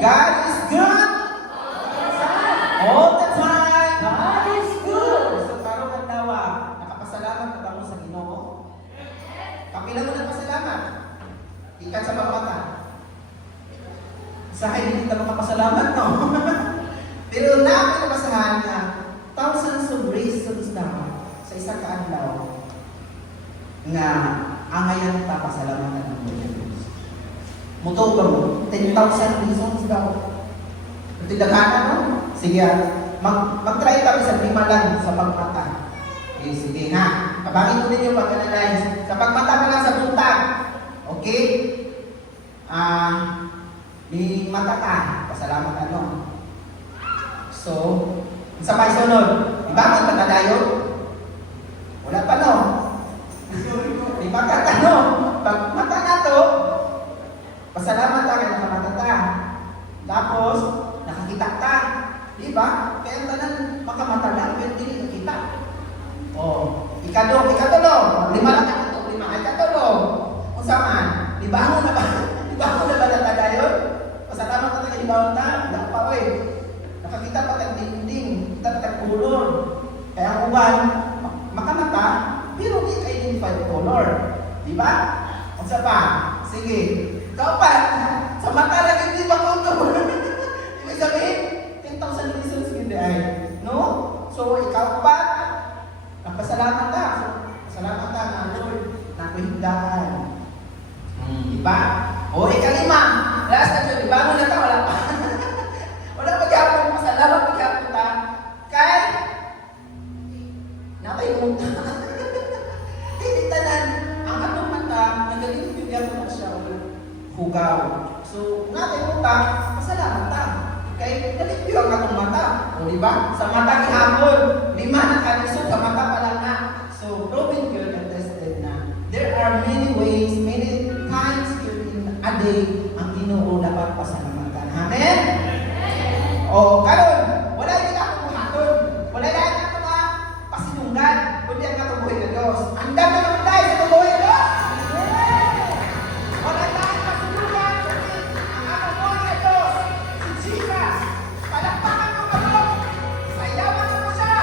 God is good all the time. God is good. So, karon ang dawa, nakapasalamat ka ba mo sa Ginoo? Kapila mo nagpasalamat. Ikan sa pagmata. Sa hindi ka makapasalamat, no? Pero nakapinabasahan na thousands of reasons na sa isang kaadlaw nga angayan ta pasalamatan ng Diyos. Muto ba mo? 10,000 reasons daw. Ito daghanan, no? Sige, mag-try kami sa 5 lang sa pagmata. Okay, sige ha. Kabangin ko ninyo pag-analyze. Sa pagmata pa lang sa buntag. Okay? Di mata ka. Pasalamat ano. So, sa may sunod, di ba ang matadayo? Wala pa no. Di ba ka no? Pag mata na to, pasalamat ka kaya nakamata ta. Tapos, nakakita ka. Di ba? Kaya tanan makamata lang, pero hindi nakita. Oh, ikadong, 5 lang ito, 5, ikatulo. Kung saan, di ba ako na ba? Di ba ako na ba natadayo? Pasalamat ka kaya di ba na? Wala pa nakakita pa tag dinding, kita tag color. Kaya ang uban, makamata, pero hindi ka-identify ang color. Di ba? Ang pa, sige. Ikaw pa, sa mata lang hindi ba color? Ibig sabihin, 10,000 reasons hindi ay. No? So, ikaw pa, nagpasalamat ka. So, pasalamat ka na, Lord, nakuhigdaan. Di ba? O, ikalima, last na dyan, di ba? Muna ka, wala pa. Wala paghapon, pasalamat paghapon ta. Kay, nakayunta. Hindi tanan, ang atong mata, nagaling yung yan na siya, hugaw. So, nakayunta, pasalamat ta. Kay, nalipyo ang atong mata. O, di ba? Sa mata ni hapon, 5 na kalisod, sa mata pa lang na. So, proven good and tested na. There are many ways, many times in a day, ang Ginoo dapat pasalamatan. Amen? O, karon, wala yung ako buhaton. Wala lang ako na pasinungan. Kundi ang katubuhin ng Diyos. Ang dami naman tayo sa tubuhin ng Diyos. Wala tayong pasinungan. Kundi ang katubuhin ng Diyos. Si Jesus. Palakpakan mo ka mo. Sayawan mo siya.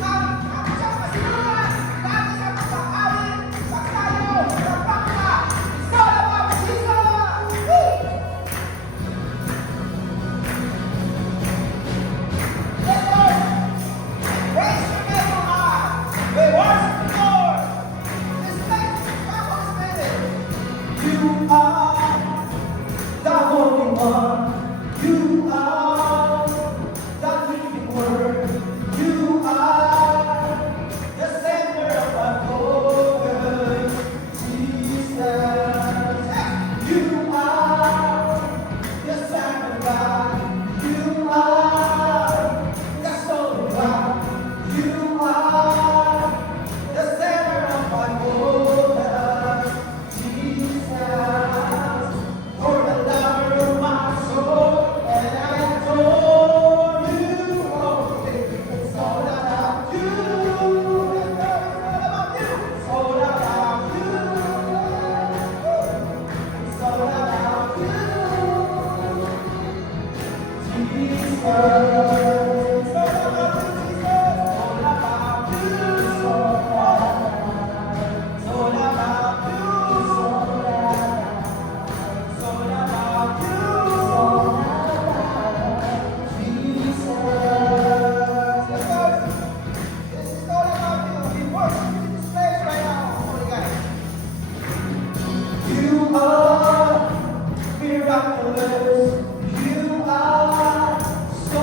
Ako siya pasinungan. Dati siya pasakawin. Pagtayo. Pagpakla. It's all about Jesus. Woo! Yes, Lord. Praise your name, O God. We worship the Lord. This night, come on, Spirit. You are the Holy One. You are the living Word. You are the center of our focus, Jesus. You are the Son of God. You are the soul of God. You are the center of our focus, Jesus. For the lover of my soul, and I adore you. Oh, it's all about you. It's all about you. It's all about you. Jesus. It's all about you, Jesus. All about you. It's all about you. It's all about you. Jesus. Yes, Lord. This is all about you. We worship you in this place right now, Holy God. You are miraculous. You are so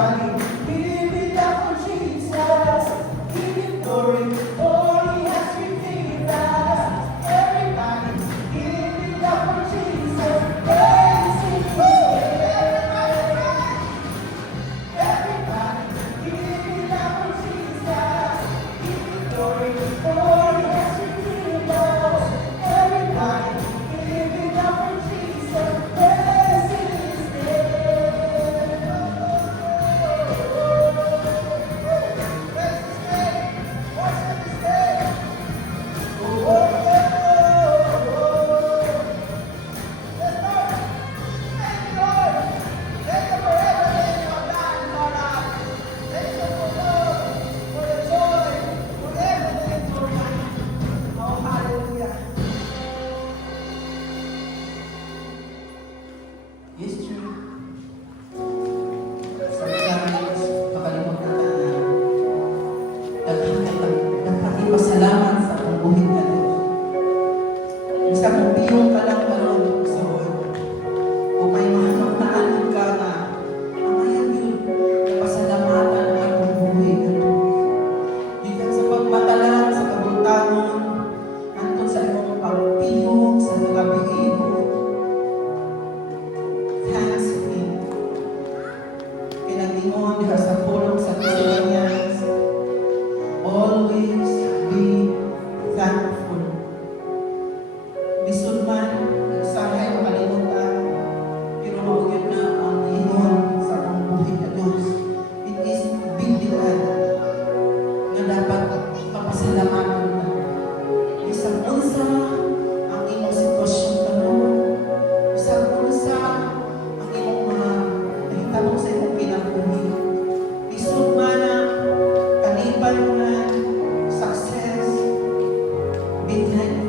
Everybody, give it up for Jesus. Give him glory, for he has redeemed us. Everybody, give it up for Jesus. Praise him, everybody, give it up for Jesus. Give him glory, for he has redeemed us. Everybody, give it up for Jesus. Praise his name. Praise his name. Worship his name. Oh, oh, oh, oh. Yes, Lord. Thank you, Lord. Thank you for everything you have done in our lives. Thank you for love, for the joy, for everything, Lord. Oh, hallelujah. It's true. Sometimes, makalimutan natin na dapat ipasalamat sa pagbuhin ka Diyos. Basta kung piyong ka lang karoon sa Lord, kung may mahanap ka na amayan yun, napasalamatan ang pagbuhin ka Diyos. Diyan sa pagmatalan, sa kabuntanon, nandun sa iyong pagpiyong, sa nagabiin, thanks Him. Kinagingon diha sa pulong sa Thessalonians, always be thankful. Bisod man, sana'y makalimutan, pero maugyan na ang ingon sa akong buhay na Diyos. It is big deal na dapat mapasalamatan na. Isang unsa ang imong sitwasyon karon, isang unsa ang imong mga nahitabong sa imong kinabuhi. Isod man na kalipan mo na success, be thankful.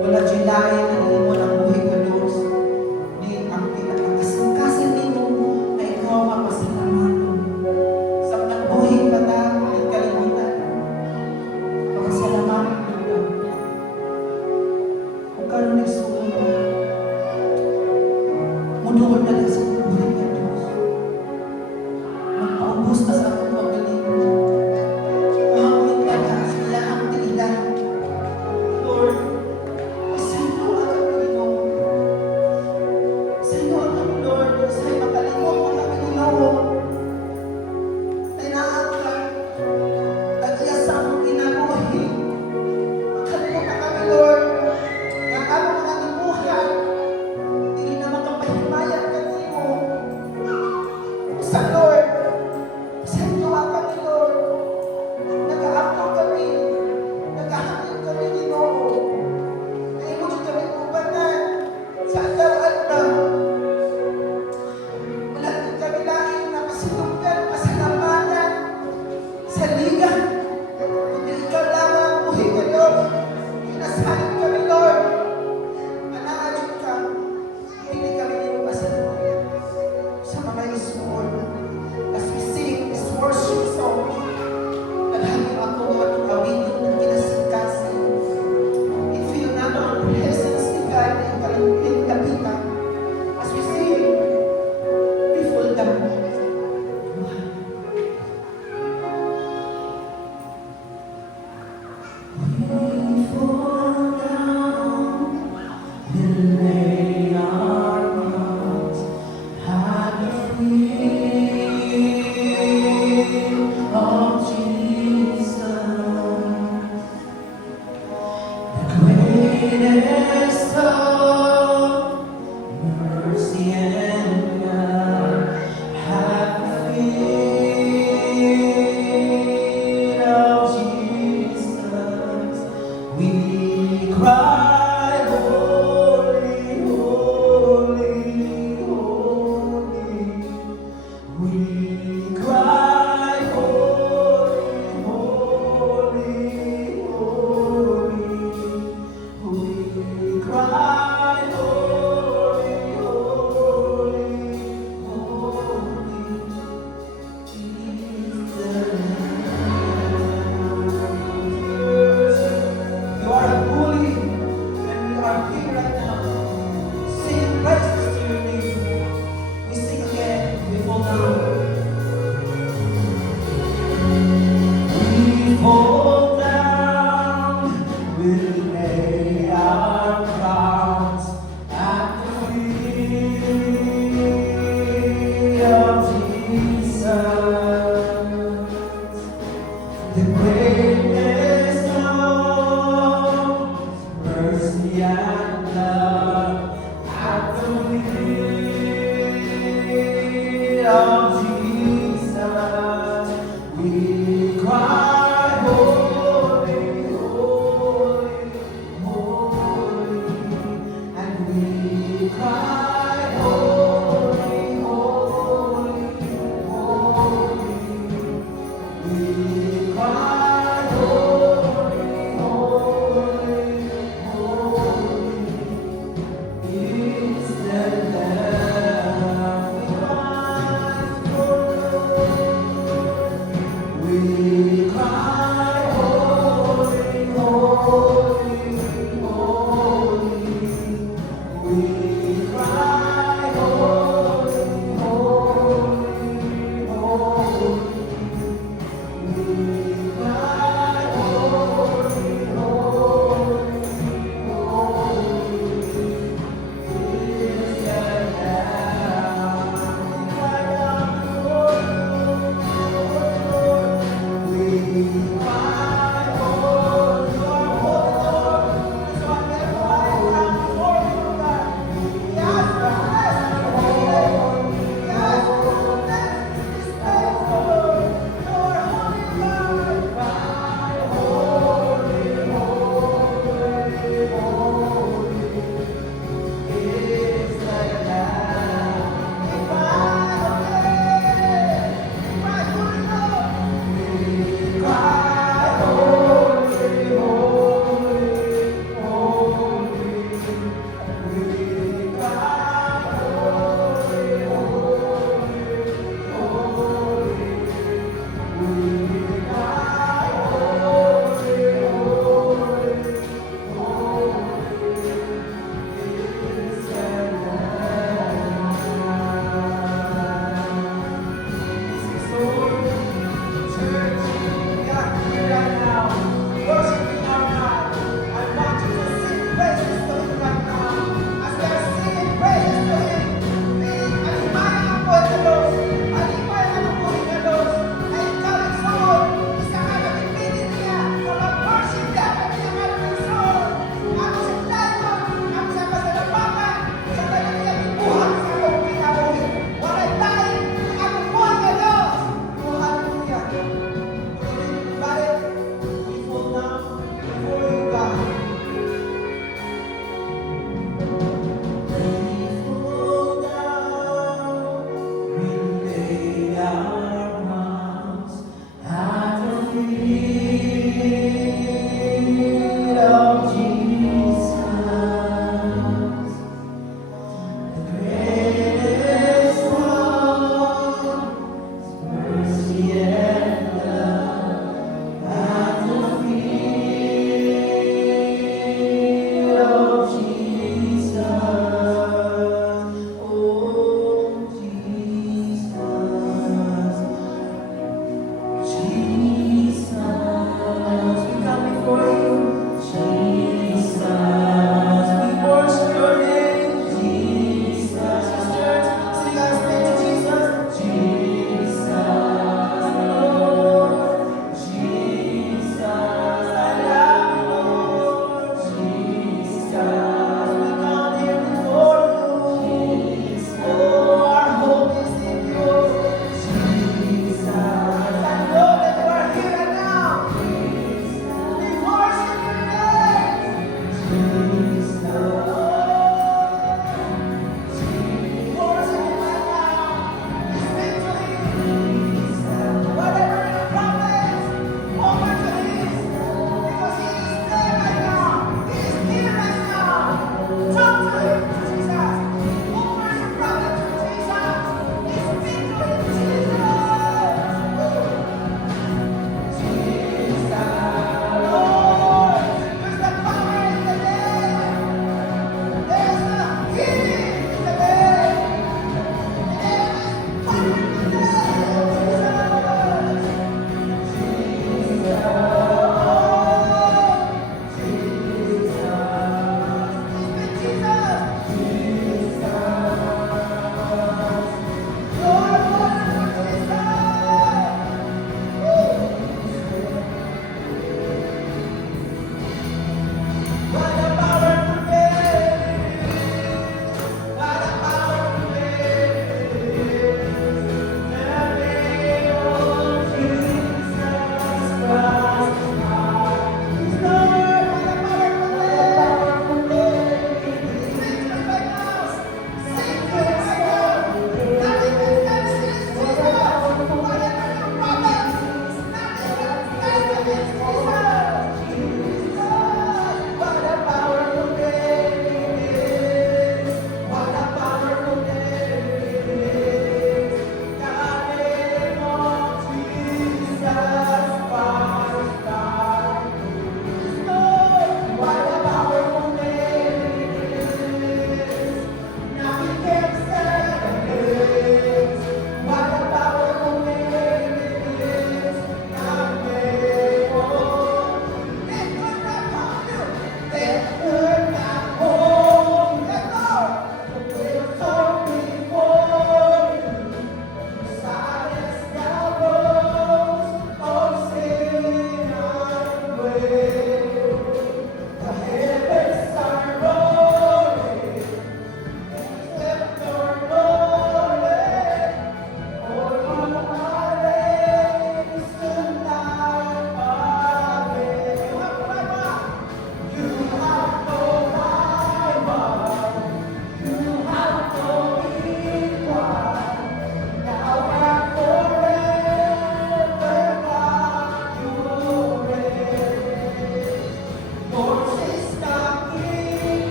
Wala jilayan na imong ang buhay ka Diyos. Di ang pinakakasin nimo na ikaw mapasalamatan. Sa buhay pa na, ay kalimutan. Papasalamatan ka na. Kung karoon ay suon, muduol ka na sa buhay ka Diyos. Magpaubos na sa akong pagaling. Mahawin ka na sila ang tiilan. Lord, sa iyo ang Panginoon. Sa iyo ang Lord, sa iyo makalimot ang Panginoon. Ay naangkan, tagya sa akong kinabuhi. Makalimot ka kami, Lord. Nga ako mga nibuhay, hindi na makapahimayan kanimo. Sa Lord, sa iyo ang Panginoon. Nag-aapto kami, nag-ahangin kami, Ginoo. Naimod kami ubanan sa adlaw-adlaw. Wala din kami laing na masinunggan, masalamatan sa liga. Kundi ikaw lang ang buhay ka, Diyos. Pinasahin kami, Lord. Manaayon ka, hindi kami nimo masaluhin sa mga isuon.